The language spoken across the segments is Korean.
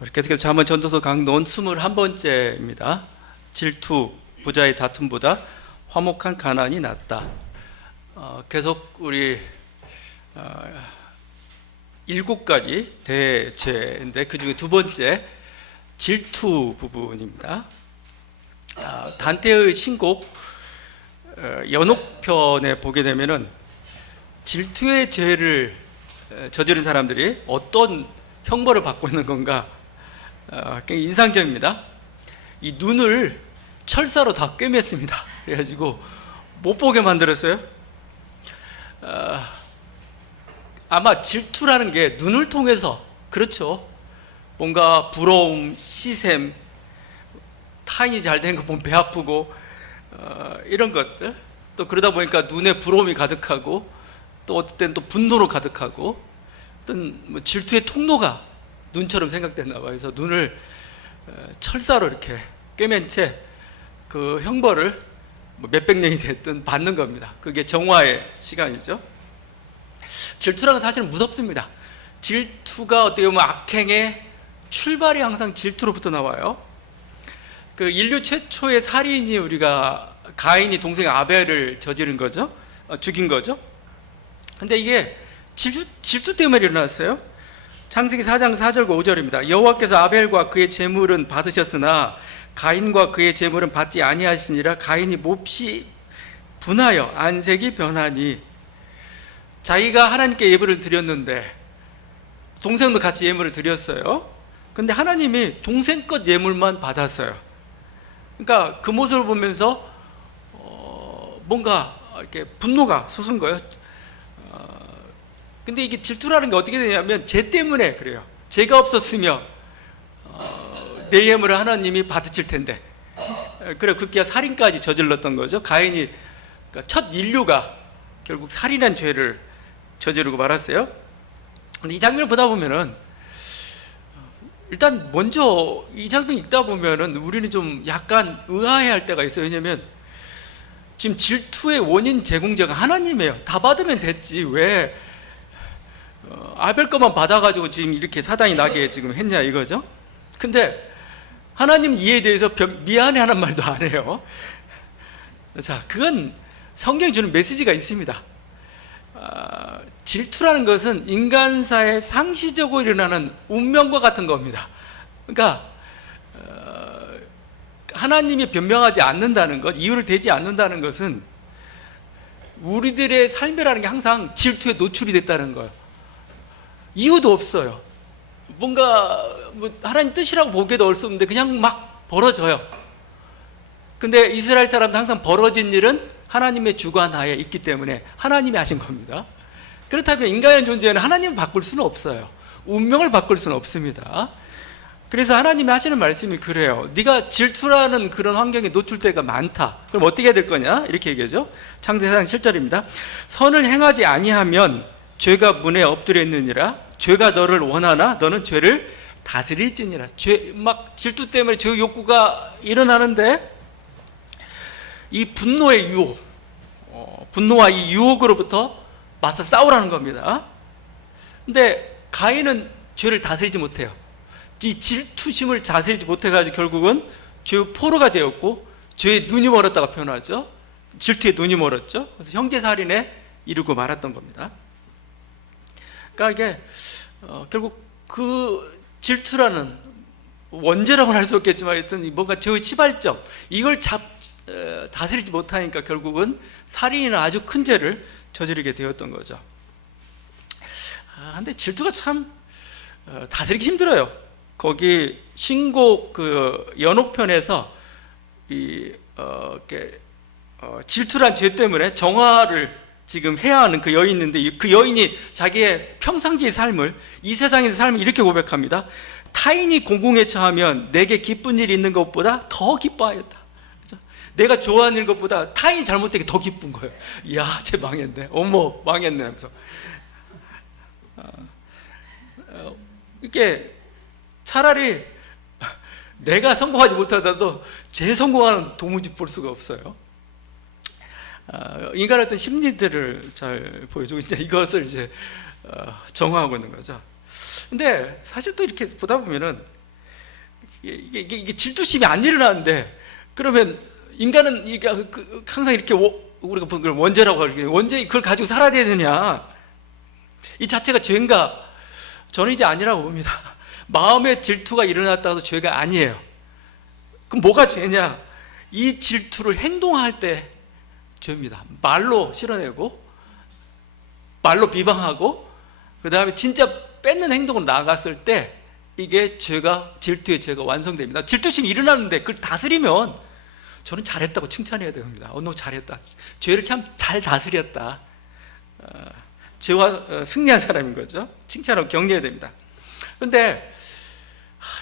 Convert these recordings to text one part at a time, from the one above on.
계속해서 잠언 전도서 강론 21번째입니다. 질투, 부자의 다툼보다 화목한 가난이 낫다. 계속 우리 7가지 대죄인데 그 중에 두 번째 질투 부분입니다. 단테의 신곡 연옥편에 보게 되면은 질투의 죄를 저지른 사람들이 어떤 형벌을 받고 있는 건가 굉장히 인상적입니다. 이 눈을 철사로 다 꿰맸습니다. 그래가지고 못 보게 만들었어요. 아마 질투라는 게 눈을 통해서, 그렇죠, 뭔가 부러움, 시샘, 타인이 잘 된 거 보면 배 아프고 이런 것들, 또 그러다 보니까 눈에 부러움이 가득하고 또 어떨 땐 또 분노로 가득하고 어떤 뭐 질투의 통로가 눈처럼 생각됐나 봐요. 그래서 눈을 철사로 이렇게 꿰맨 채 그 형벌을 몇백 년이 됐든 받는 겁니다. 그게 정화의 시간이죠. 질투라는 사실은 무섭습니다. 질투가 어떻게 보면 악행의 출발이 항상 질투로부터 나와요. 그 인류 최초의 살인이 우리가 가인이 동생 아벨을 저지른 거죠. 죽인 거죠. 근데 이게 질투 때문에 일어났어요. 창세기 4장 4절과 5절입니다. 여호와께서 아벨과 그의 제물은 받으셨으나 가인과 그의 제물은 받지 아니하시니라. 가인이 몹시 분하여 안색이 변하니. 자기가 하나님께 예물을 드렸는데 동생도 같이 예물을 드렸어요. 근데 하나님이 동생 것 예물만 받았어요. 그러니까 그 모습을 보면서 뭔가 이렇게 분노가 솟은 거예요. 근데 이게 질투라는 게 어떻게 되냐면 죄 때문에 그래요. 죄가 없었으면 내 예물을 하나님이 받으실 텐데, 그래 그게 살인까지 저질렀던 거죠. 가인이, 그러니까 첫 인류가 결국 살인한 죄를 저지르고 말았어요. 근데 이 장면을 보다 보면은 일단 먼저 이 장면 읽다 보면은 우리는 좀 약간 의아해할 때가 있어요. 왜냐면 지금 질투의 원인 제공자가 하나님이에요. 다 받으면 됐지 왜 아벨 것만 받아가지고 지금 이렇게 사단이 나게 지금 했냐 이거죠. 근데 하나님 이에 대해서 미안해하는 말도 안 해요. 자, 그건 성경이 주는 메시지가 있습니다. 질투라는 것은 인간사에 상시적으로 일어나는 운명과 같은 겁니다. 그러니까 하나님이 변명하지 않는다는 것, 이유를 대지 않는다는 것은 우리들의 삶이라는 게 항상 질투에 노출이 됐다는 거예요. 이유도 없어요. 뭔가 뭐 하나님 뜻이라고 보기에도 어릴 수 없는데 그냥 막 벌어져요. 근데 이스라엘 사람도 항상 벌어진 일은 하나님의 주관하에 있기 때문에 하나님이 하신 겁니다. 그렇다면 인간의 존재는 하나님을 바꿀 수는 없어요. 운명을 바꿀 수는 없습니다. 그래서 하나님이 하시는 말씀이 그래요. 네가 질투라는 그런 환경에 노출 때가 많다. 그럼 어떻게 해야 될 거냐? 이렇게 얘기하죠. 창세기 4장 7절입니다. 선을 행하지 아니하면 죄가 문에 엎드려 있느니라. 죄가 너를 원하나 너는 죄를 다스릴지니라. 막 질투 때문에 죄 욕구가 일어나는데 이 분노의 유혹, 분노와 이 유혹으로부터 맞서 싸우라는 겁니다. 근데 가인은 죄를 다스리지 못해요. 이 질투심을 다스리지 못해가지고 결국은 죄의 포로가 되었고 죄의 눈이 멀었다가 표현하죠. 질투의 눈이 멀었죠. 그래서 형제살인에 이르고 말았던 겁니다. 그러니까 이게 결국 그 질투라는 원죄라고는 할 수 없겠지만 하여튼 뭔가 죄의 시발점, 이걸 다스리지 못하니까 결국은 살인이나 아주 큰 죄를 저지르게 되었던 거죠. 근데 질투가 참 다스리기 힘들어요. 거기 신곡 그 연옥편에서 질투란 죄 때문에 정화를 지금 해야 하는 그 여인이 있는데 그 여인이 자기의 평상시의 삶을, 이 세상의 삶을 이렇게 고백합니다. 타인이 공공에 처하면 내게 기쁜 일이 있는 것보다 더 기뻐하였다. 그렇죠? 내가 좋아하는 것보다 타인이 잘못된 게 더 기쁜 거예요. 이야, 쟤 망했네. 어머, 망했네 하면서. 이게 차라리 내가 성공하지 못하더라도 제 성공하는 도무지 볼 수가 없어요. 인간의 어떤 심리들을 잘 보여주고 이제 이것을 이제 정화하고 있는 거죠. 근데 사실 또 이렇게 보다 보면은 이게 질투심이 안 일어나는데, 그러면 인간은 이게 항상 이렇게 우리가 그걸 원죄라고 하죠. 원죄 그걸 가지고 살아야 되느냐? 이 자체가 죄인가? 저는 이제 아니라고 봅니다. 마음의 질투가 일어났다고 해서 죄가 아니에요. 그럼 뭐가 죄냐? 이 질투를 행동할 때 죄입니다. 말로 실어내고, 말로 비방하고, 그 다음에 진짜 뺏는 행동으로 나아갔을 때 이게 죄가, 질투의 죄가 완성됩니다. 질투심이 일어나는데 그걸 다스리면 저는 잘했다고 칭찬해야 됩니다. 너 잘했다. 죄를 참 잘 다스렸다. 죄와 승리한 사람인 거죠. 칭찬하고 격려해야 됩니다. 그런데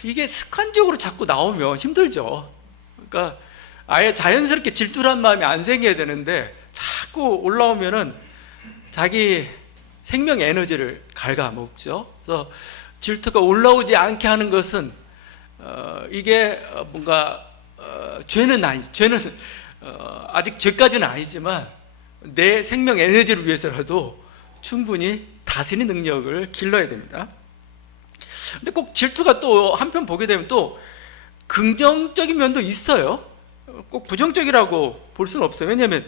이게 습관적으로 자꾸 나오면 힘들죠. 그러니까 아예 자연스럽게 질투란 마음이 안 생겨야 되는데 자꾸 올라오면은 자기 생명 에너지를 갉아먹죠. 그래서 질투가 올라오지 않게 하는 것은 이게 뭔가 죄는 아직 죄까지는 아니지만 내 생명 에너지를 위해서라도 충분히 다스리는 능력을 길러야 됩니다. 근데 꼭 질투가 또 한편 보게 되면 또 긍정적인 면도 있어요. 꼭 부정적이라고 볼 수는 없어요. 왜냐하면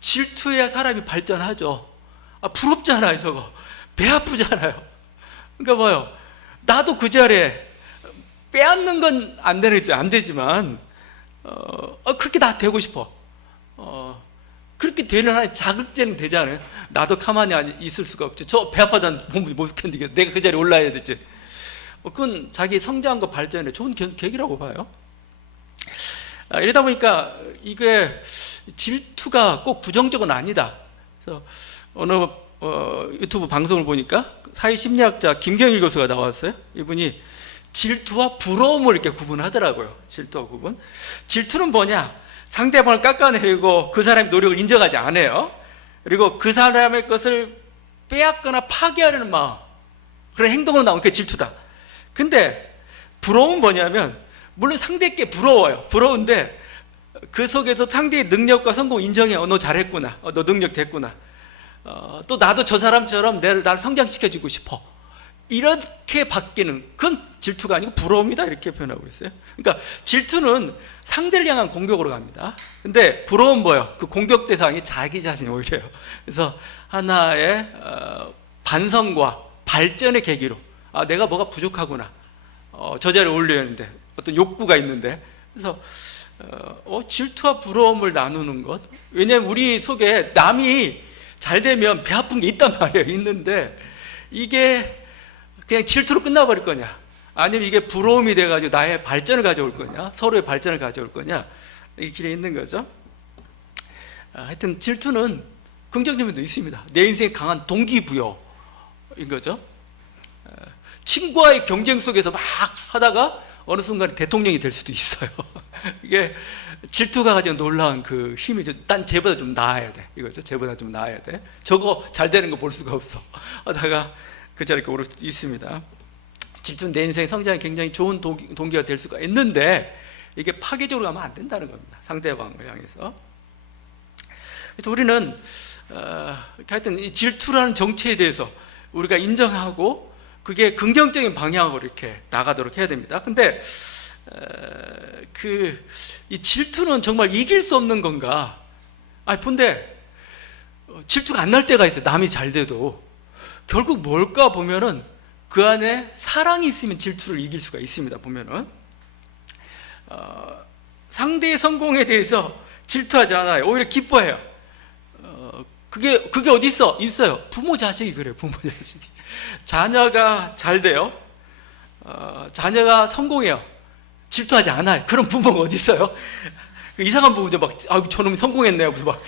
질투해야 사람이 발전하죠. 부럽잖아요. 저거 배 아프잖아요. 그러니까 뭐요, 나도 그 자리에 빼앗는 건 안 되지만 그렇게 나 되고 싶어. 그렇게 되는 한에 자극제는 되잖아요. 나도 가만히 있을 수가 없죠. 저 배 아파도 못 견디겠어. 내가 그 자리에 올라야 되지. 그건 자기 성장과 발전에 좋은 계기라고 봐요. 이러다 보니까 이게 질투가 꼭 부정적은 아니다. 그래서 어느 유튜브 방송을 보니까 사회심리학자 김경일 교수가 나왔어요. 이분이 질투와 부러움을 이렇게 구분하더라고요. 질투와 구분. 질투는 뭐냐? 상대방을 깎아내리고 그 사람의 노력을 인정하지 않아요. 그리고 그 사람의 것을 빼앗거나 파괴하려는 마음, 그런 행동으로 나오는 게 질투다. 근데 부러움은 뭐냐면, 물론 상대께 부러워요. 부러운데 그 속에서 상대의 능력과 성공 인정해요. 너 잘했구나. 너 능력 됐구나. 또 나도 저 사람처럼 나를 성장시켜주고 싶어. 이렇게 바뀌는, 그건 질투가 아니고 부러움이다, 이렇게 표현하고 있어요. 그러니까 질투는 상대를 향한 공격으로 갑니다. 근데 부러움은 뭐예요? 그 공격 대상이 자기 자신이 오히려요. 그래서 하나의 반성과 발전의 계기로, 내가 뭐가 부족하구나, 저 자리에 올려야 하는데 어떤 욕구가 있는데, 그래서 질투와 부러움을 나누는 것. 왜냐하면 우리 속에 남이 잘 되면 배 아픈 게 있단 말이에요. 있는데 이게 그냥 질투로 끝나버릴 거냐, 아니면 이게 부러움이 돼가지고 나의 발전을 가져올 거냐, 서로의 발전을 가져올 거냐, 이 길에 있는 거죠. 하여튼 질투는 긍정적인 면도 있습니다. 내 인생에 강한 동기부여인 거죠. 친구와의 경쟁 속에서 막 하다가 어느 순간에 대통령이 될 수도 있어요. 이게 질투가 가지고 놀라운 그 힘이죠. 난 쟤보다 좀 나아야 돼, 이거죠. 쟤보다 좀 나아야 돼. 저거 잘 되는 거 볼 수가 없어 하다가 그 자리에 오를 수도 있습니다. 질투는 내 인생의 성장에 굉장히 좋은 동기가 될 수가 있는데 이게 파괴적으로 가면 안 된다는 겁니다. 상대방을 향해서. 그래서 우리는 하여튼 이 질투라는 정체에 대해서 우리가 인정하고 그게 긍정적인 방향으로 이렇게 나가도록 해야 됩니다. 근데 이 질투는 정말 이길 수 없는 건가? 근데 질투가 안 날 때가 있어요. 남이 잘 돼도. 결국 뭘까 보면은 그 안에 사랑이 있으면 질투를 이길 수가 있습니다. 보면은 상대의 성공에 대해서 질투하지 않아요. 오히려 기뻐해요. 그게 어디 있어요. 부모 자식이 그래요. 부모 자식이. 자녀가 잘 돼요. 자녀가 성공해요. 질투하지 않아요. 그런 부모가 어디 있어요? 이상한 부모죠. 막 저놈이 성공했네요. 막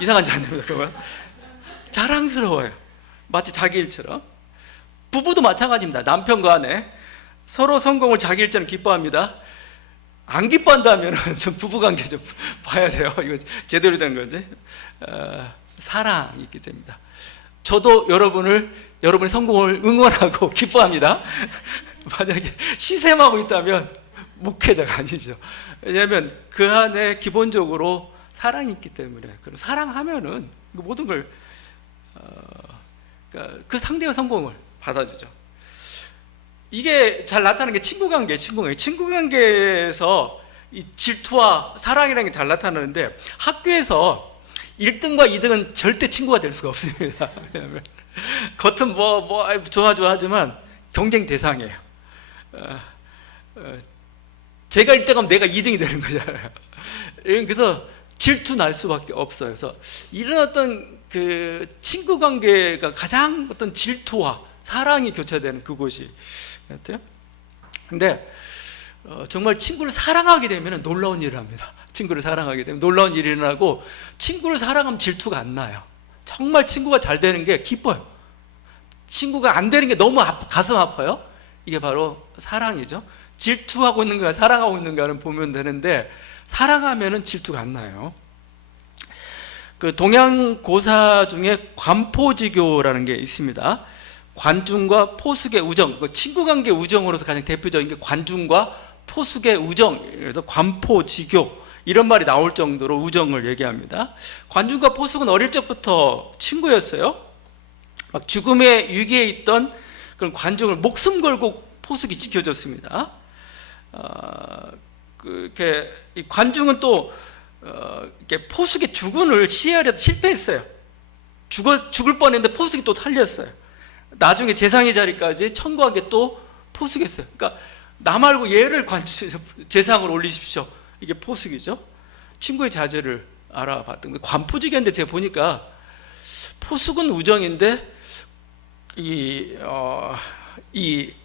이상한 자녀입니다. 그러면 자랑스러워요. 마치 자기 일처럼. 부부도 마찬가지입니다. 남편과 아내 서로 성공을 자기 일처럼 기뻐합니다. 안 기뻐한다면 좀 부부관계 좀 봐야 돼요. 이거 제대로 된 건지. 사랑이 있기 때문입니다. 저도 여러분의 성공을 응원하고 기뻐합니다. 만약에 시샘하고 있다면 목회자가 아니죠. 왜냐하면 그 안에 기본적으로 사랑이 있기 때문에. 그리고 사랑하면은 모든 걸 그러니까 그 상대의 성공을 받아주죠. 이 사랑은 뭐냐면, 이게 잘 나타나는 게 친구 관계에서 이 질투와 사랑이라는 게 잘 나타나는데, 학교에서 1등과 2등은 절대 친구가 될 수가 없습니다. 왜냐하면 겉은 좋아 하지만 경쟁 대상이에요. 제가 1등하면 내가 2등이 되는 거잖아요. 그래서 질투 날 수밖에 없어요. 그래서 이런 어떤 그 친구 관계가 가장 어떤 질투와 사랑이 교차되는 그곳이 같아요. 근데 정말 친구를 사랑하게 되면 놀라운 일을 합니다. 친구를 사랑하게 되면 놀라운 일이 일어나고, 친구를 사랑하면 질투가 안 나요. 정말 친구가 잘 되는 게 기뻐요. 친구가 안 되는 게 너무 가슴 아파요. 이게 바로 사랑이죠. 질투하고 있는가 사랑하고 있는가는 보면 되는데, 사랑하면은 질투가 안 나요. 그 동양 고사 중에 관포지교라는 게 있습니다. 관중과 포숙의 우정, 그 친구 관계 우정으로서 가장 대표적인 게 관중과 포숙의 우정, 그래서 관포지교 이런 말이 나올 정도로 우정을 얘기합니다. 관중과 포숙은 어릴 적부터 친구였어요. 막 죽음의 위기에 있던 그런 관중을 목숨 걸고 포숙이 지켜줬습니다. 이렇게 이 관중은 또 이렇게 포숙의 주군을 시해하려 실패했어요. 죽을 뻔했는데 포숙이 또 살렸어요. 나중에 재상의 자리까지 천거하게 또 포숙했어요. 그러니까 나 말고 얘를 재상으로 올리십시오. 이게 포숙이죠. 친구의 자제를 알아봤던 거예요. 관포지교인데 제가 보니까 포숙은 우정인데 이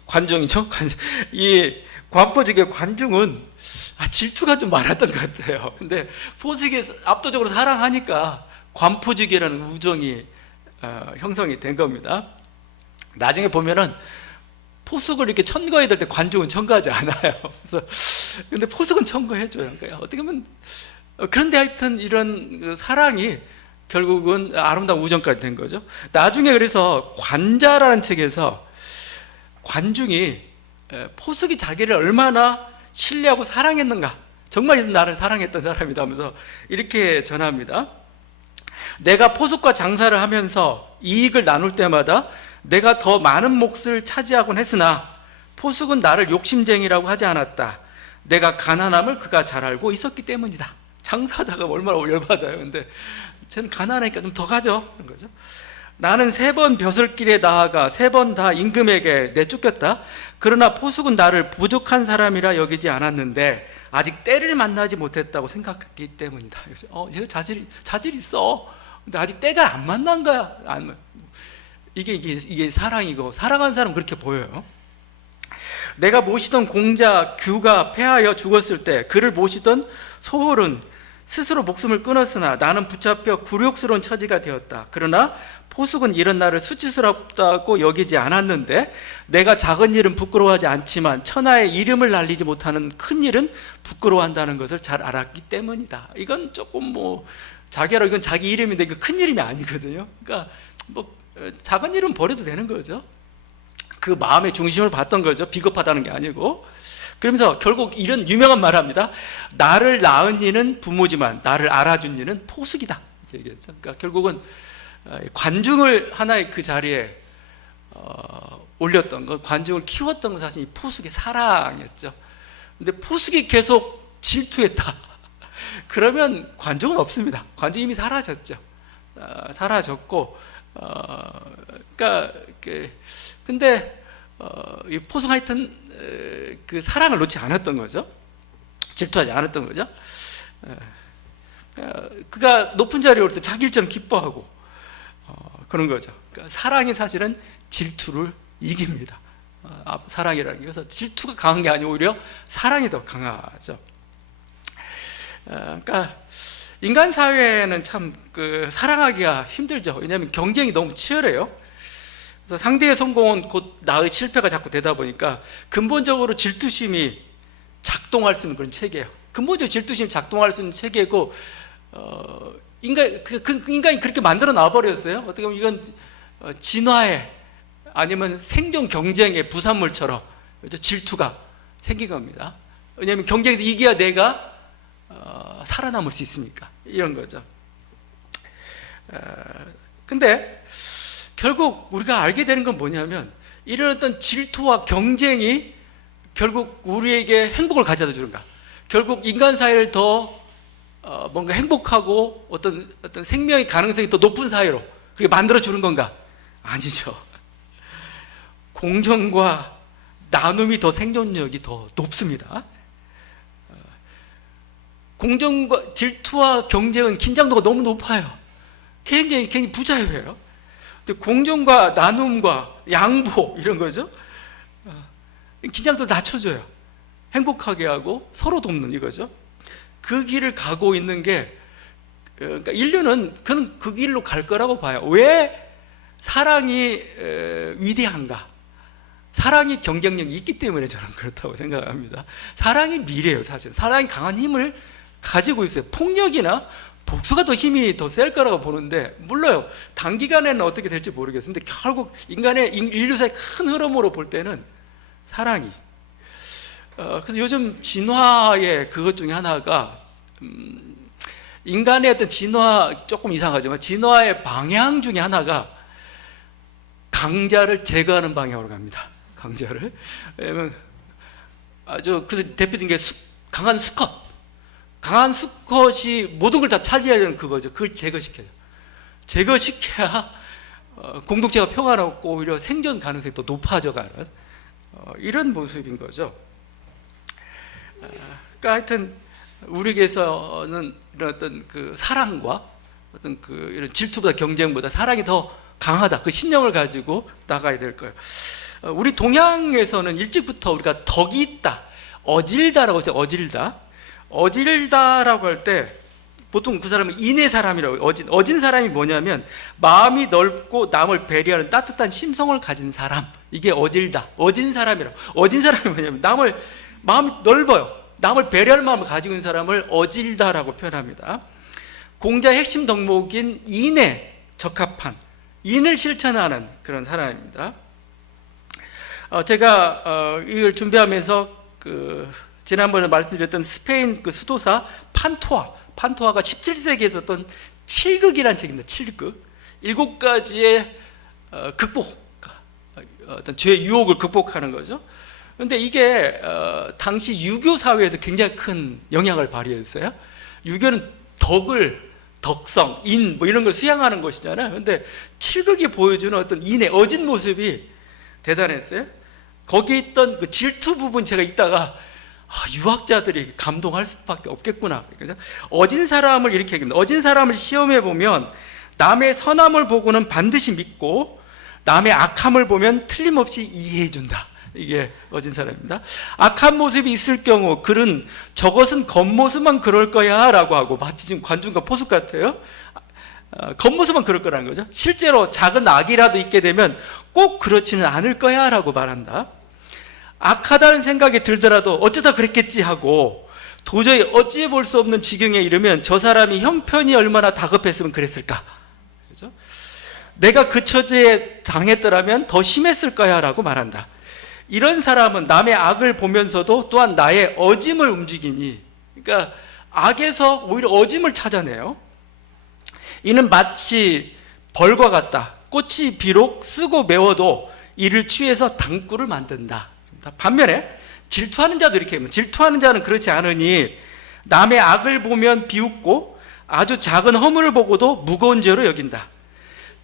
관중이죠. 이 관포지교 관중은 질투가 좀 많았던 것 같아요. 근데 포숙이 압도적으로 사랑하니까 관포지교라는 우정이 형성이 된 겁니다. 나중에 보면은 포숙을 이렇게 천거해야 될 때 관중은 천거하지 않아요. 그래서 근데 포숙은 천거해줘요. 그러니까 어떻게 보면 그런데 하여튼 이런 사랑이 결국은 아름다운 우정까지 된 거죠. 나중에 그래서 관자라는 책에서 관중이 포숙이 자기를 얼마나 신뢰하고 사랑했는가, 정말 나를 사랑했던 사람이다 하면서 이렇게 전합니다. 내가 포숙과 장사를 하면서 이익을 나눌 때마다 내가 더 많은 몫을 차지하곤 했으나 포숙은 나를 욕심쟁이라고 하지 않았다. 내가 가난함을 그가 잘 알고 있었기 때문이다. 장사하다가 얼마나 열받아요. 근데 쟤는 가난하니까 좀 더 가져, 그런 거죠. 나는 3번 벼슬길에 나아가 3번 다 임금에게 내쫓겼다. 그러나 포숙은 나를 부족한 사람이라 여기지 않았는데 아직 때를 만나지 못했다고 생각했기 때문이다. 얘가 자질 있어. 근데 아직 때가 안 만난 거야. 이게 사랑이고, 사랑하는 사람은 그렇게 보여요. 내가 모시던 공자 규가 패하여 죽었을 때 그를 모시던 소홀은 스스로 목숨을 끊었으나 나는 붙잡혀 굴욕스러운 처지가 되었다. 그러나 포숙은 이런 나를 수치스럽다고 여기지 않았는데 내가 작은 일은 부끄러워하지 않지만 천하의 이름을 날리지 못하는 큰 일은 부끄러워한다는 것을 잘 알았기 때문이다. 이건 조금 자기라 이건 자기 이름인데 이거 큰 이름이 아니거든요. 그러니까 작은 일은 버려도 되는 거죠. 그 마음의 중심을 봤던 거죠. 비겁하다는 게 아니고. 그러면서 결국 이런 유명한 말을 합니다. 나를 낳은 이는 부모지만 나를 알아준 이는 포숙이다. 이렇게 얘기했죠. 그러니까 결국은 관중을 하나의 그 자리에 올렸던 것, 관중을 키웠던 건 사실 이 포숙의 사랑이었죠. 근데 포숙이 계속 질투했다. 그러면 관중은 없습니다. 관중이 이미 사라졌죠. 사라졌고, 그러니까 근데 이 포숙 하여튼 그 사랑을 놓지 않았던 거죠. 질투하지 않았던 거죠. 그가 높은 자리에 올 때 자기 일처럼 기뻐하고 그런 거죠. 그러니까 사랑이 사실은 질투를 이깁니다. 사랑이라는 게. 그래서 질투가 강한 게 아니고 오히려 사랑이 더 강하죠. 그러니까 인간 사회는 참 사랑하기가 힘들죠. 왜냐하면 경쟁이 너무 치열해요. 그래서 상대의 성공은 곧 나의 실패가 자꾸 되다 보니까 근본적으로 질투심이 작동할 수 있는 그런 체계예요. 근본적으로 질투심이 작동할 수 있는 체계고, 인간이 그렇게 만들어 놔버렸어요. 어떻게 보면 이건 진화의 아니면 생존 경쟁의 부산물처럼 질투가 생긴 겁니다. 왜냐하면 경쟁에서 이겨야 내가 살아남을 수 있으니까, 이런 거죠. 근데 결국 우리가 알게 되는 건 뭐냐면 이런 어떤 질투와 경쟁이 결국 우리에게 행복을 가져다 주는가? 결국 인간 사회를 더 뭔가 행복하고 어떤 생명의 가능성이 더 높은 사회로 그렇게 만들어 주는 건가? 아니죠. 공정과 나눔이 더 생존력이 더 높습니다. 공정과 질투와 경쟁은 긴장도가 너무 높아요. 굉장히 부자유예요. 근데 공정과 나눔과 양보 이런 거죠. 긴장도 낮춰줘요. 행복하게 하고 서로 돕는 이거죠. 그 길을 가고 있는 게 그러니까 인류는 그는 그 길로 갈 거라고 봐요. 왜 사랑이 위대한가? 사랑이 경쟁력이 있기 때문에 저는 그렇다고 생각합니다. 사랑이 미래예요, 사실. 사랑이 강한 힘을 가지고 있어요. 폭력이나 복수가 더 힘이 더 셀 거라고 보는데, 몰라요. 단기간에는 어떻게 될지 모르겠어요. 근데 결국 인류사의 큰 흐름으로 볼 때는 사랑이. 그래서 요즘 진화의 그것 중에 하나가, 인간의 어떤 진화, 조금 이상하지만 진화의 방향 중에 하나가 강자를 제거하는 방향으로 갑니다. 강자를. 왜냐면 아주 그래서 대표적인 게 강한 수컷. 강한 수컷이 모든 걸 다 차지해야 되는 그거죠. 그걸 제거시켜요. 제거시켜야 공동체가 평화롭고 오히려 생존 가능성이 더 높아져가는 이런 모습인 거죠. 그러니까 하여튼 우리에게서는 이런 어떤 그 사랑과 어떤 그 이런 질투보다 경쟁보다 사랑이 더 강하다. 그 신념을 가지고 나가야 될 거예요. 우리 동양에서는 일찍부터 우리가 덕이 있다, 어질다라고 하죠. 어질다라고 할 때 보통 그 사람은 인의 사람이라고 해요. 어진 사람이 뭐냐면 마음이 넓고 남을 배려하는 따뜻한 심성을 가진 사람. 이게 어질다. 어진 사람이라고. 어진 사람이 뭐냐면 마음이 넓어요. 남을 배려하는 마음을 가지고 있는 사람을 어질다라고 표현합니다. 공자의 핵심 덕목인 인에 적합한, 인을 실천하는 그런 사람입니다. 제가 이걸 준비하면서 지난번에 말씀드렸던 스페인 그 수도사 판토아가 17세기에 썼던 칠극이라는 책입니다. 칠극. 7가지의 어떤 죄의 유혹을 극복하는 거죠. 그런데 이게 당시 유교 사회에서 굉장히 큰 영향을 발휘했어요. 유교는 덕성, 인 뭐 이런 걸 수양하는 것이잖아요. 그런데 칠극이 보여주는 어떤 인의 어진 모습이 대단했어요. 거기에 있던 그 질투 부분 제가 읽다가 유학자들이 감동할 수밖에 없겠구나. 그래서 어진 사람을 이렇게 얘기합니다. 어진 사람을 시험해 보면 남의 선함을 보고는 반드시 믿고 남의 악함을 보면 틀림없이 이해해 준다. 이게 어진 사람입니다. 악한 모습이 있을 경우 그는 저것은 겉모습만 그럴 거야 라고 하고, 마치 지금 관중과 포숙 같아요. 겉모습만 그럴 거라는 거죠. 실제로 작은 악이라도 있게 되면 꼭 그렇지는 않을 거야 라고 말한다. 악하다는 생각이 들더라도 어쩌다 그랬겠지 하고, 도저히 어찌해 볼 수 없는 지경에 이르면 저 사람이 형편이 얼마나 다급했으면 그랬을까. 그렇죠? 내가 그 처지에 당했더라면 더 심했을 거야 라고 말한다. 이런 사람은 남의 악을 보면서도 또한 나의 어짐을 움직이니, 그러니까 악에서 오히려 어짐을 찾아내요. 이는 마치 벌과 같다. 꽃이 비록 쓰고 매워도 이를 취해서 당꿀을 만든다. 반면에 질투하는 자도 이렇게 합니다. 질투하는 자는 그렇지 않으니 남의 악을 보면 비웃고 아주 작은 허물을 보고도 무거운 죄로 여긴다.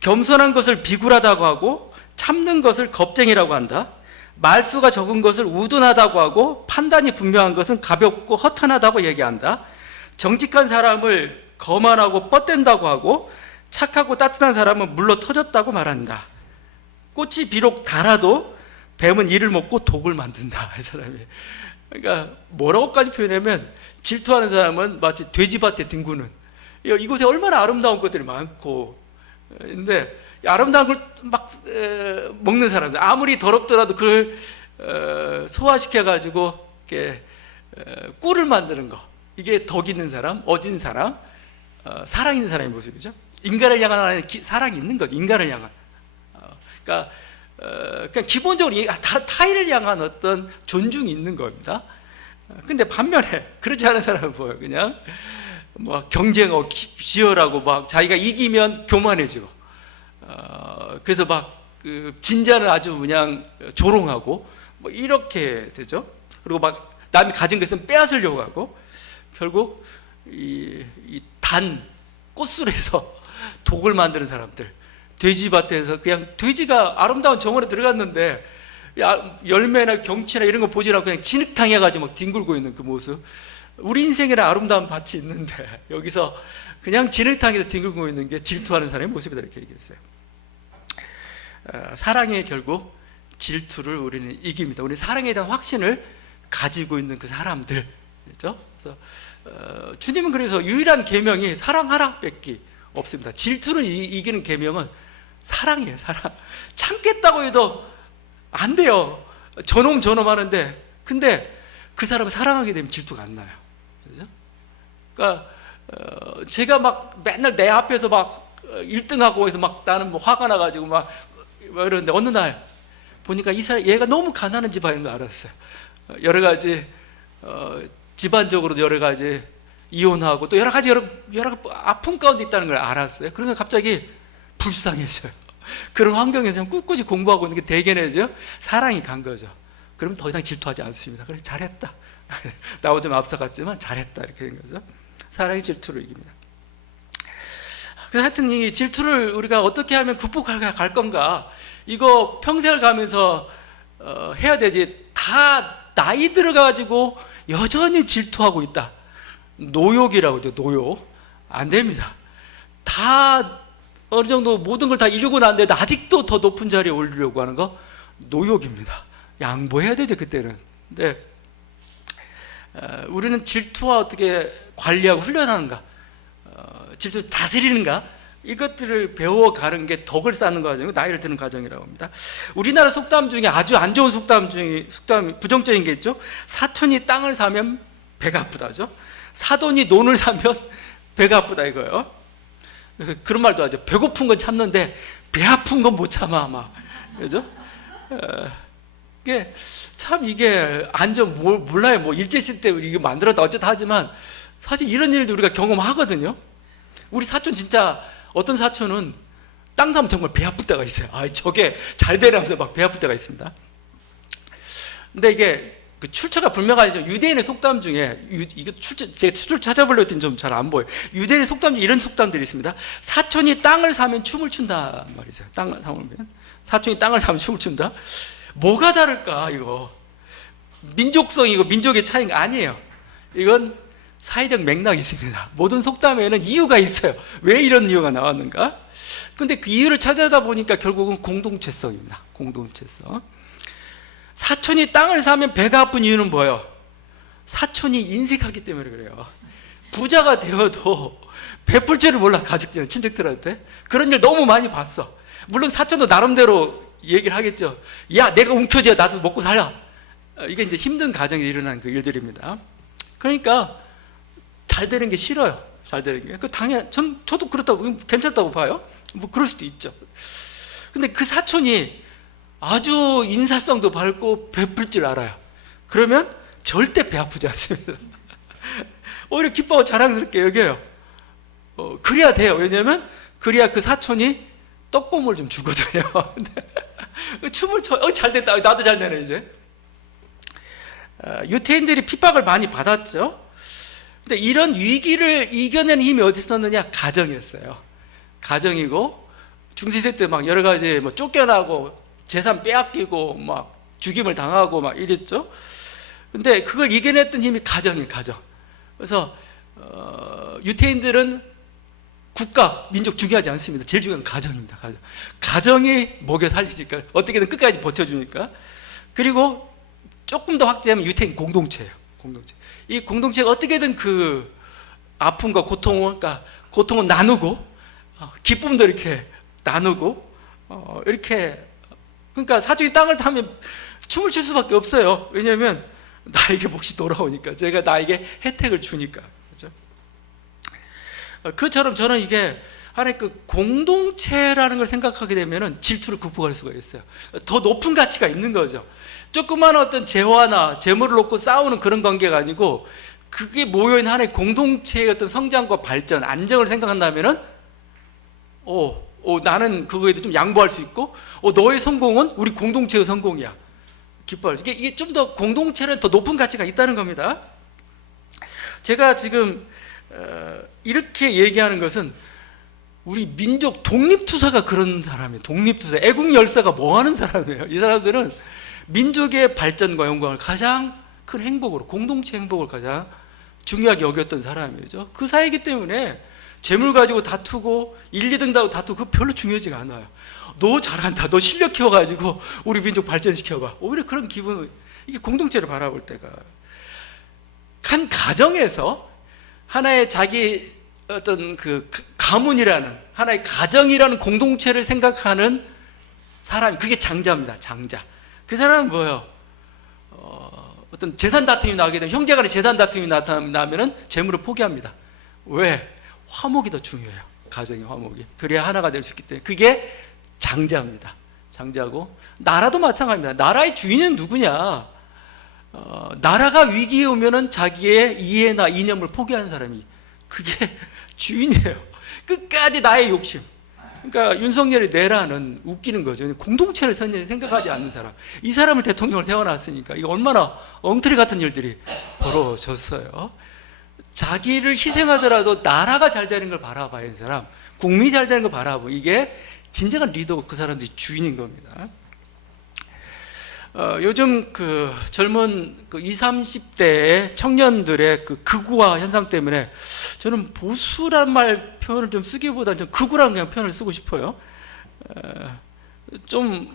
겸손한 것을 비굴하다고 하고 참는 것을 겁쟁이라고 한다. 말수가 적은 것을 우둔하다고 하고 판단이 분명한 것은 가볍고 허탄하다고 얘기한다. 정직한 사람을 거만하고 뻗댄다고 하고 착하고 따뜻한 사람은 물러 터졌다고 말한다. 꽃이 비록 달아도 뱀은 이를 먹고 독을 만든다. 이 사람이. 그러니까 뭐라고까지 표현하면 질투하는 사람은 마치 돼지밭에 뒹구는, 이곳에 얼마나 아름다운 것들이 많고, 근데 아름다운 걸 막 먹는 사람들, 아무리 더럽더라도 그걸 소화시켜가지고 이렇게 꿀을 만드는 거, 이게 덕 있는 사람, 어진 사람, 사랑 있는 사람의 모습이죠. 인간을 향한 사랑이 있는 거죠. 인간을 향한. 그러니까 기본적으로 타인을 향한 어떤 존중이 있는 겁니다. 근데 반면에 그렇지 않은 사람은 뭐예요? 그냥 뭐 경쟁하고 치열하고 막 자기가 이기면 교만해지고, 그래서 막 그 진자는 아주 그냥 조롱하고 뭐 이렇게 되죠. 그리고 막 남이 가진 것은 빼앗으려고 하고, 결국 이 단 꽃술에서 독을 만드는 사람들, 돼지밭에서 그냥 돼지가 아름다운 정원에 들어갔는데 열매나 경치나 이런 거 보지 않고 그냥 진흙탕해가지고 막 뒹굴고 있는 그 모습. 우리 인생에는 아름다운 밭이 있는데 여기서 그냥 진흙탕에서 뒹굴고 있는 게 질투하는 사람의 모습이다, 이렇게 얘기했어요. 사랑이 결국 질투를 우리는 이깁니다. 우리 사랑에 대한 확신을 가지고 있는 그 사람들, 그렇죠? 그래서 주님은 그래서 유일한 계명이 사랑하라 뺏기 없습니다. 질투를 이기는 계명은 사랑이에요. 사랑. 참겠다고 해도 안 돼요. 저놈 하는데, 근데 그 사람을 사랑하게 되면 질투가 안 나요. 그렇죠? 그러니까 제가 막 맨날 내 앞에서 막 1등하고 해서 막 나는 뭐 화가 나가지고 막 이러는데, 어느 날 보니까 이 사람, 얘가 너무 가난한 집안인 거 알았어요. 여러 가지 집안적으로도 여러 가지 이혼하고 또 여러 가지 아픔 가운데 있다는 걸 알았어요. 그러니까 갑자기 불쌍해져요. 그런 환경에서 꿋꿋이 공부하고 있는 게 대견해져요. 사랑이 간 거죠. 그러면 더 이상 질투하지 않습니다. 그래, 잘했다. 나보다 좀 앞서갔지만 잘했다, 이렇게 된 거죠. 사랑이 질투를 이깁니다. 그래서 하여튼 이 질투를 우리가 어떻게 하면 극복할 건가, 이거 평생을 가면서 해야 되지. 다 나이 들어가지고 여전히 질투하고 있다, 노욕이라고 하죠. 노욕. 안 됩니다. 다 어느 정도 모든 걸 다 이루고 났는데 아직도 더 높은 자리에 오르려고 하는 거 노욕입니다. 양보해야 되죠, 그때는. 근데 우리는 질투와 어떻게 관리하고 훈련하는가, 질투 다스리는가, 이것들을 배워가는 게 덕을 쌓는 과정이고 나이를 드는 과정이라고 합니다. 우리나라 속담 중에 아주 안 좋은 속담 부정적인 게 있죠. 사촌이 땅을 사면 배가 아프다죠. 사돈이 논을 사면 배가 아프다, 이거예요. 그런 말도 하죠. 배고픈 건 참는데 배 아픈 건 못 참아, 막. 그죠? 이게 몰라요. 뭐 일제시대 때 이게 만들었다 어쨌다 하지만 사실 이런 일도 우리가 경험하거든요. 우리 사촌 진짜, 어떤 사촌은 땅 사면 정말 배 아플 때가 있어요. 저게 잘 되라면서 막 배 아플 때가 있습니다. 근데 이게 그 출처가 불명하죠. 유대인의 속담 중에 이거 제가 출처를 찾아보려고 했더니 좀 잘 안 보여요. 유대인의 속담 중에 이런 속담들이 있습니다. 사촌이 땅을 사면 춤을 춘다 말이죠. 땅을 사면, 사촌이 땅을 사면 춤을 춘다. 뭐가 다를까, 이거? 민족성이고 민족의 차이가 아니에요. 이건 사회적 맥락이 있습니다. 모든 속담에는 이유가 있어요. 왜 이런 이유가 나왔는가? 근데 그 이유를 찾아다 보니까 결국은 공동체성입니다. 공동체성. 사촌이 땅을 사면 배가 아픈 이유는 뭐예요? 사촌이 인색하기 때문에 그래요. 부자가 되어도 베풀 줄을 몰라, 가족들, 친척들한테. 그런 일 너무 많이 봤어. 물론 사촌도 나름대로 얘기를 하겠죠. 야, 내가 움켜쥐어 나도 먹고 살아. 이게 이제 힘든 가정에 일어나는 그 일들입니다. 그러니까 잘 되는 게 싫어요. 잘 되는 게. 저도 그렇다고, 괜찮다고 봐요. 뭐 그럴 수도 있죠. 근데 그 사촌이 아주 인사성도 밝고 베풀 줄 알아요. 그러면 절대 배 아프지 않습니다. 오히려 기뻐하고 자랑스럽게 여겨요. 그래야 돼요. 왜냐하면 그래야 그 사촌이 떡고물 좀 주거든요. 춤을 춰. 잘 됐다. 나도 잘 되네, 이제. 유태인들이 핍박을 많이 받았죠. 근데 이런 위기를 이겨내는 힘이 어디서 있었느냐? 가정이었어요. 가정이고, 중세시대 때 막 여러 가지 뭐 쫓겨나고 재산 빼앗기고 막 죽임을 당하고 막 이랬죠. 근데 그걸 이겨냈던 힘이 가정이에요, 가정. 그래서 유태인들은 국가, 민족 중요하지 않습니다. 제일 중요한 건 가정입니다. 가정이 먹여 살리니까, 어떻게든 끝까지 버텨주니까. 그리고 조금 더 확대하면 유태인 공동체예요. 공동체. 이 공동체가 어떻게든 그 아픔과 고통을, 그러니까 고통을 나누고 기쁨도 이렇게 나누고 이렇게. 그러니까 사촌이 땅을 타면 춤을 출 수밖에 없어요. 왜냐하면 나에게 몫이 돌아오니까, 제가 나에게 혜택을 주니까. 그렇죠? 그처럼 저는 이게 하나의 그 공동체라는 걸 생각하게 되면은 질투를 극복할 수가 있어요. 더 높은 가치가 있는 거죠. 조그마한 어떤 재화나 재물을 놓고 싸우는 그런 관계가 아니고, 그게 모여있는 하나의 공동체의 어떤 성장과 발전, 안정을 생각한다면은 나는 그거에 좀 양보할 수 있고, 너의 성공은 우리 공동체의 성공이야. 기뻐할 수. 이게 좀 더 공동체는 더 높은 가치가 있다는 겁니다. 제가 지금 이렇게 얘기하는 것은 우리 민족 독립투사가 그런 사람이에요. 독립투사. 애국열사가 뭐 하는 사람이에요? 이 사람들은 민족의 발전과 영광을 가장 큰 행복으로, 공동체 행복을 가장 중요하게 여겼던 사람이죠. 그 사이기 때문에 재물 가지고 다투고 1, 2등 다투고 그거 별로 중요하지가 않아요. 너 잘한다, 너 실력 키워가지고 우리 민족 발전시켜봐. 오히려 그런 기분, 이게 공동체를 바라볼 때가, 한 가정에서 하나의 자기 어떤 그 가문이라는, 하나의 가정이라는 공동체를 생각하는 사람이, 그게 장자입니다. 장자. 그 사람은 뭐예요? 어떤 재산 다툼이 나게 되면, 형제간의 재산 다툼이 나타나면은 재물을 포기합니다. 왜? 화목이 더 중요해요. 가정의 화목이. 그래야 하나가 될 수 있기 때문에. 그게 장자입니다. 장자고, 나라도 마찬가지입니다. 나라의 주인은 누구냐? 나라가 위기에 오면은 자기의 이해나 이념을 포기하는 사람이, 그게 주인이에요. 끝까지 나의 욕심. 그러니까 윤석열이 내라는 웃기는 거죠. 공동체를 생각하지 않는 사람. 이 사람을 대통령을 세워놨으니까 이거 얼마나 엉터리 같은 일들이 벌어졌어요. 자기를 희생하더라도 나라가 잘 되는 걸 바라봐야 하는 사람, 국민이 잘 되는 걸 바라보고, 이게 진정한 리더고 그 사람들이 주인인 겁니다. 요즘 그 젊은 그 20, 30대의 청년들의 그 극우화 현상 때문에 저는 보수란 말 표현을 좀 쓰기보다는 좀 극우라는 그냥 표현을 쓰고 싶어요. 저는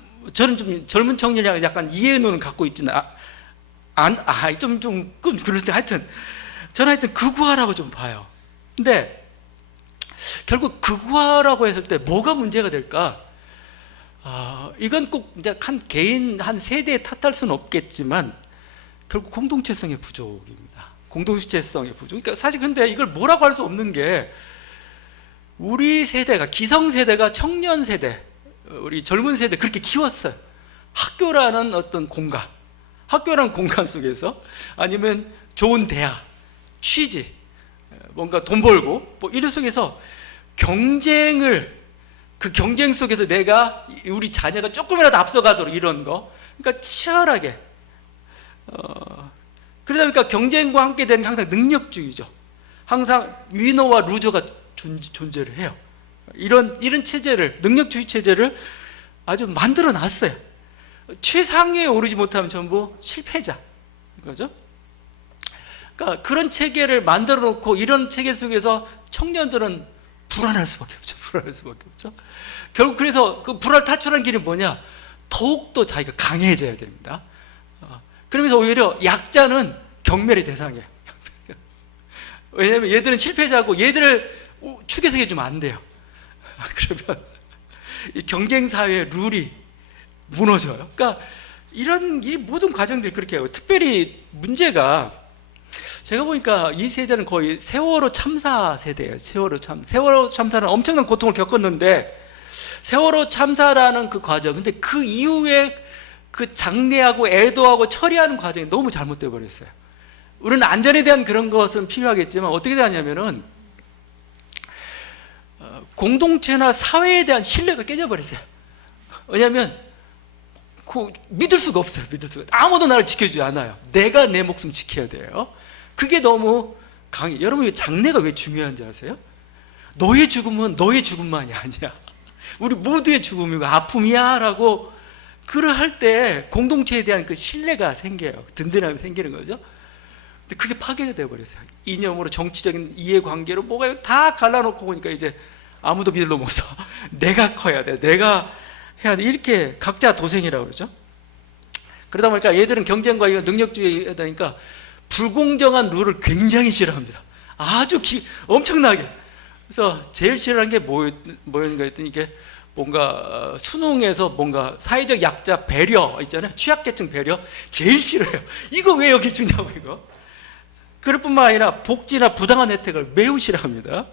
좀 젊은 청년이 약간 이해의 눈을 갖고 있지는 좀 그럴 때 하여튼 저는 극우화라고 좀 봐요. 근데 결국 극우화라고 했을 때 뭐가 문제가 될까? 이건 꼭 이제 한 개인, 한 세대에 탓할 수는 없겠지만 결국 공동체성의 부족입니다. 공동체성의 부족. 그러니까 사실 근데 이걸 뭐라고 할 수 없는 게, 우리 세대가, 기성세대가 청년 세대, 우리 젊은 세대 그렇게 키웠어요. 학교라는 어떤 공간, 학교라는 공간 속에서, 아니면 좋은 대학, 취직, 뭔가 돈 벌고, 뭐 이런 속에서 그 경쟁 속에서 내가, 우리 자녀가 조금이라도 앞서가도록, 이런 거, 그러니까 치열하게, 그러다 보니까 경쟁과 함께 되는 게 항상 능력주의죠. 항상 위너와 루저가 존재를 해요. 이런 체제를, 능력주의 체제를 아주 만들어 놨어요. 최상위에 오르지 못하면 전부 실패자, 그죠? 그러니까 그런 체계를 만들어 놓고, 이런 체계 속에서 청년들은 불안할 수밖에 없죠. 결국 그래서 그 불안을 탈출하는 길이 뭐냐? 더욱더 자기가 강해져야 됩니다. 그러면서 오히려 약자는 경멸의 대상이에요. 왜냐하면 얘들은 실패자고, 얘들을 축에서 해주면 안 돼요. 그러면 이 경쟁사회의 룰이 무너져요. 그러니까 이 모든 과정들이 그렇게 해요. 특별히 문제가, 제가 보니까 이 세대는 거의 세월호 참사 세대예요. 세월호 참사는 엄청난 고통을 겪었는데, 세월호 참사라는 그 과정, 근데 그 이후에 그 장례하고 애도하고 처리하는 과정이 너무 잘못되어 버렸어요. 우리는 안전에 대한 그런 것은 필요하겠지만, 어떻게 되냐면은 공동체나 사회에 대한 신뢰가 깨져버렸어요. 왜냐하면 믿을 수가 없어요. 아무도 나를 지켜주지 않아요. 내가 내 목숨 지켜야 돼요. 그게 너무 강해. 여러분, 장래가 왜 중요한지 아세요? 너의 죽음은 너의 죽음만이 아니야. 우리 모두의 죽음이고 아픔이야 라고 글을 할 때 공동체에 대한 그 신뢰가 생겨요. 든든하게 생기는 거죠. 근데 그게 파괴가 되어버렸어요. 이념으로, 정치적인 이해관계로 뭐가 다 갈라놓고 보니까 이제 아무도 믿을 놈 없어. 내가 커야 돼, 내가 해야 돼, 이렇게 각자 도생이라고 그러죠. 그러다 보니까 얘들은 경쟁과 능력주의에 되니까 불공정한 룰을 굉장히 싫어합니다. 아주 엄청나게. 그래서 제일 싫어하는 게 뭐였는가 했더니, 이게 뭔가 수능에서 뭔가 사회적 약자 배려 있잖아요. 취약계층 배려 제일 싫어요. 이거 왜 여기 주냐고. 이거 그럴 뿐만 아니라 복지나 부당한 혜택을 매우 싫어합니다.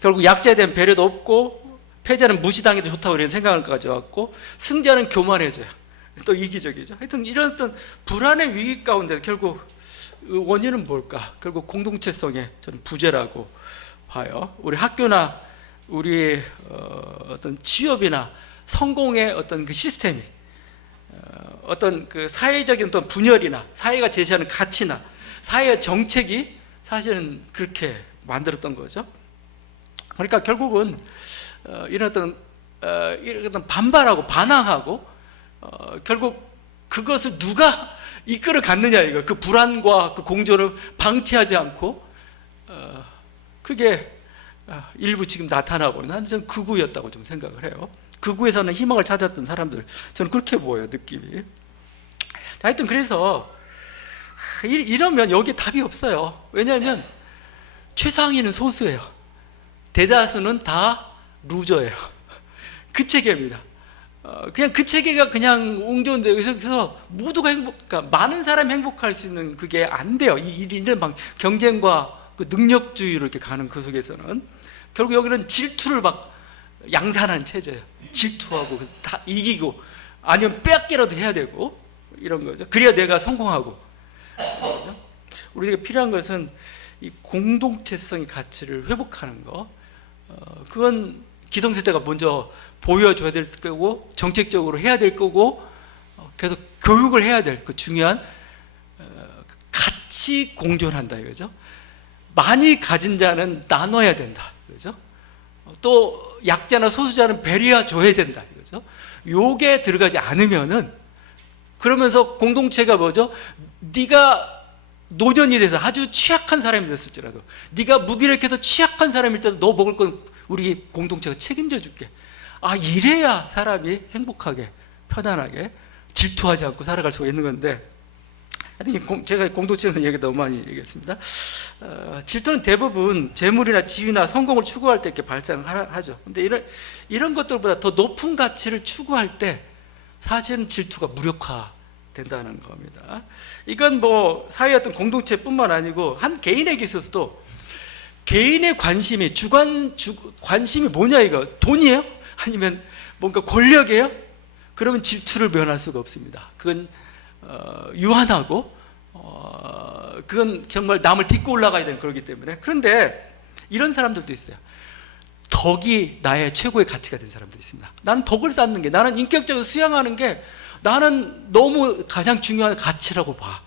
결국 약자에 대한 배려도 없고, 패자는 무시당해도 좋다고 이런 생각을 가져왔고, 승자는 교만해져요. 또 이기적이죠. 하여튼 이런 어떤 불안의 위기 가운데 결국 원인은 뭘까? 결국 공동체성의 저는 부재라고 봐요. 우리 학교나 우리 어떤 취업이나 성공의 어떤 그 시스템이 어떤 그 사회적인 어떤 분열이나 사회가 제시하는 가치나 사회의 정책이 사실은 그렇게 만들었던 거죠. 그러니까 결국은 이런 어떤 반발하고 반항하고 결국 그것을 누가 이끌어 갔느냐, 이거 그 불안과 그 공존을 방치하지 않고 그게 일부 지금 나타나고, 나는 저는 극우였다고 좀 생각을 해요. 극우에서는 희망을 찾았던 사람들, 저는 그렇게 보여요, 느낌이. 하여튼 그래서 이러면 여기에 답이 없어요. 왜냐하면 최상위는 소수예요. 대다수는 다 루저예요. 그 체계입니다. 그냥 그 체계가 그냥 옹존돼. 그래서 모두가 그러니까 많은 사람이 행복할 수 있는 그게 안 돼요. 이런 경쟁과 그 능력주의로 이렇게 가는 그 속에서는 결국 여기는 질투를 막 양산하는 체제예요. 질투하고 다 이기고 아니면 빼앗기라도 해야 되고 이런 거죠. 그래야 내가 성공하고. 우리에게 필요한 것은 이 공동체성의 가치를 회복하는 거. 그건 기성세대가 먼저 보여줘야 될 거고 정책적으로 해야 될 거고 계속 교육을 해야 될 그 중요한 같이 공존한다 이거죠. 많이 가진 자는 나눠야 된다 그죠. 또 약자나 소수자는 배려해 줘야 된다 이거죠. 요게 들어가지 않으면은 그러면서 공동체가 뭐죠? 네가 노년이 돼서 아주 취약한 사람이 됐을지라도 네가 무기력해도 취약한 사람일지라도 너 먹을 건 우리 공동체가 책임져 줄게. 이래야 사람이 행복하게 편안하게 질투하지 않고 살아갈 수가 있는 건데, 하여튼 제가 공동체에서 얘기 너무 많이 얘기했습니다. 질투는 대부분 재물이나 지위나 성공을 추구할 때 이렇게 발생하죠. 근데 이런 것들보다 더 높은 가치를 추구할 때 사실은 질투가 무력화된다는 겁니다. 이건 뭐 사회의 어떤 공동체뿐만 아니고 한 개인에게 있어서도 개인의 관심이 관심이 뭐냐, 이거 돈이에요? 아니면 뭔가 권력이에요? 그러면 질투를 면할 수가 없습니다. 그건 유한하고 그건 정말 남을 딛고 올라가야 되는 거기 때문에. 그런데 이런 사람들도 있어요. 덕이 나의 최고의 가치가 된 사람들이 있습니다. 나는 덕을 쌓는 게, 나는 인격적으로 수양하는 게 나는 너무 가장 중요한 가치라고 봐.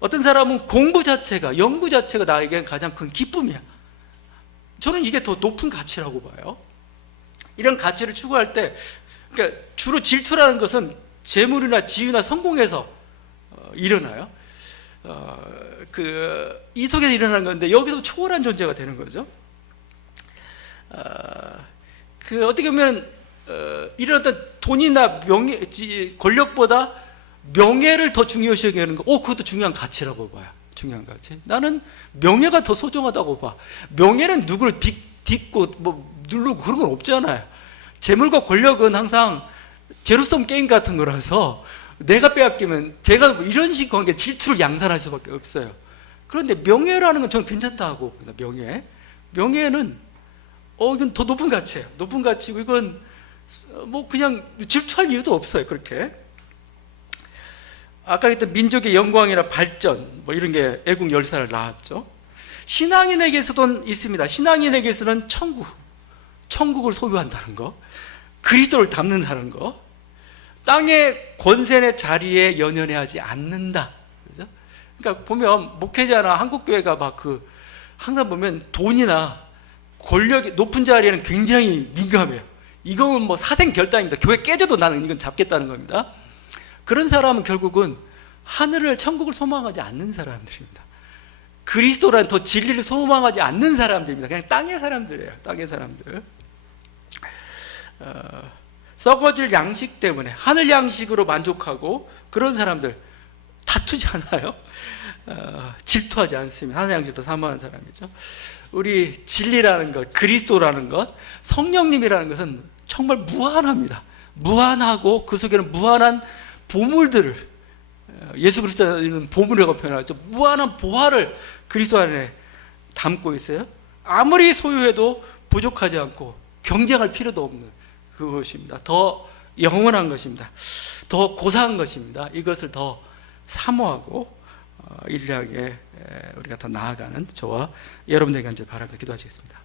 어떤 사람은 공부 자체가, 연구 자체가 나에겐 가장 큰 기쁨이야. 저는 이게 더 높은 가치라고 봐요. 이런 가치를 추구할 때, 그러니까 주로 질투라는 것은 재물이나 지위나 성공에서 일어나요. 이 속에서 일어나는 건데 여기서 초월한 존재가 되는 거죠. 어떻게 보면 이런 어떤 돈이나 명예, 권력보다 명예를 더 중요시 여기는 거, 그것도 중요한 가치라고 봐요. 중요한 가치. 나는 명예가 더 소중하다고 봐. 명예는 누구를 딛고 뭐 누르고 그런 건 없잖아요. 재물과 권력은 항상 제로섬 게임 같은 거라서 내가 빼앗기면 제가 뭐 이런 식 관계, 질투를 양산할 수밖에 없어요. 그런데 명예라는 건 저는 괜찮다고 봅니다. 명예는 이건 더 높은 가치예요. 높은 가치고 이건 뭐 그냥 질투할 이유도 없어요. 그렇게 아까 했던 민족의 영광이나 발전 뭐 이런 게 애국 열사를 낳았죠. 신앙인에게서도 있습니다. 신앙인에게서는 천국을 소유한다는 거, 그리스도를 닮는다는 거, 땅의 권세의 자리에 연연해하지 않는다. 그죠? 그러니까 보면 목회자나 한국교회가 막 항상 보면 돈이나 권력이 높은 자리에는 굉장히 민감해요. 이건 뭐 사생결단입니다. 교회 깨져도 나는 이건 잡겠다는 겁니다. 그런 사람은 결국은 천국을 소망하지 않는 사람들입니다. 그리스도란 더 진리를 소망하지 않는 사람들입니다. 그냥 땅의 사람들이에요. 땅의 사람들. 썩어질 양식 때문에 하늘 양식으로 만족하고 그런 사람들 다투지 않아요. 질투하지 않습니다. 하늘 양식도 사모하는 사람이죠. 우리 진리라는 것, 그리스도라는 것, 성령님이라는 것은 정말 무한합니다. 무한하고 그 속에는 무한한 보물들을, 예수 그리스도는 보물이라고 표현하죠. 무한한 보화를 그리스도 안에 담고 있어요. 아무리 소유해도 부족하지 않고 경쟁할 필요도 없는 그것입니다. 더 영원한 것입니다. 더 고상한 것입니다. 이것을 더 사모하고 인류에게 우리가 더 나아가는 저와 여러분들에게 바랍니다. 기도하시겠습니다.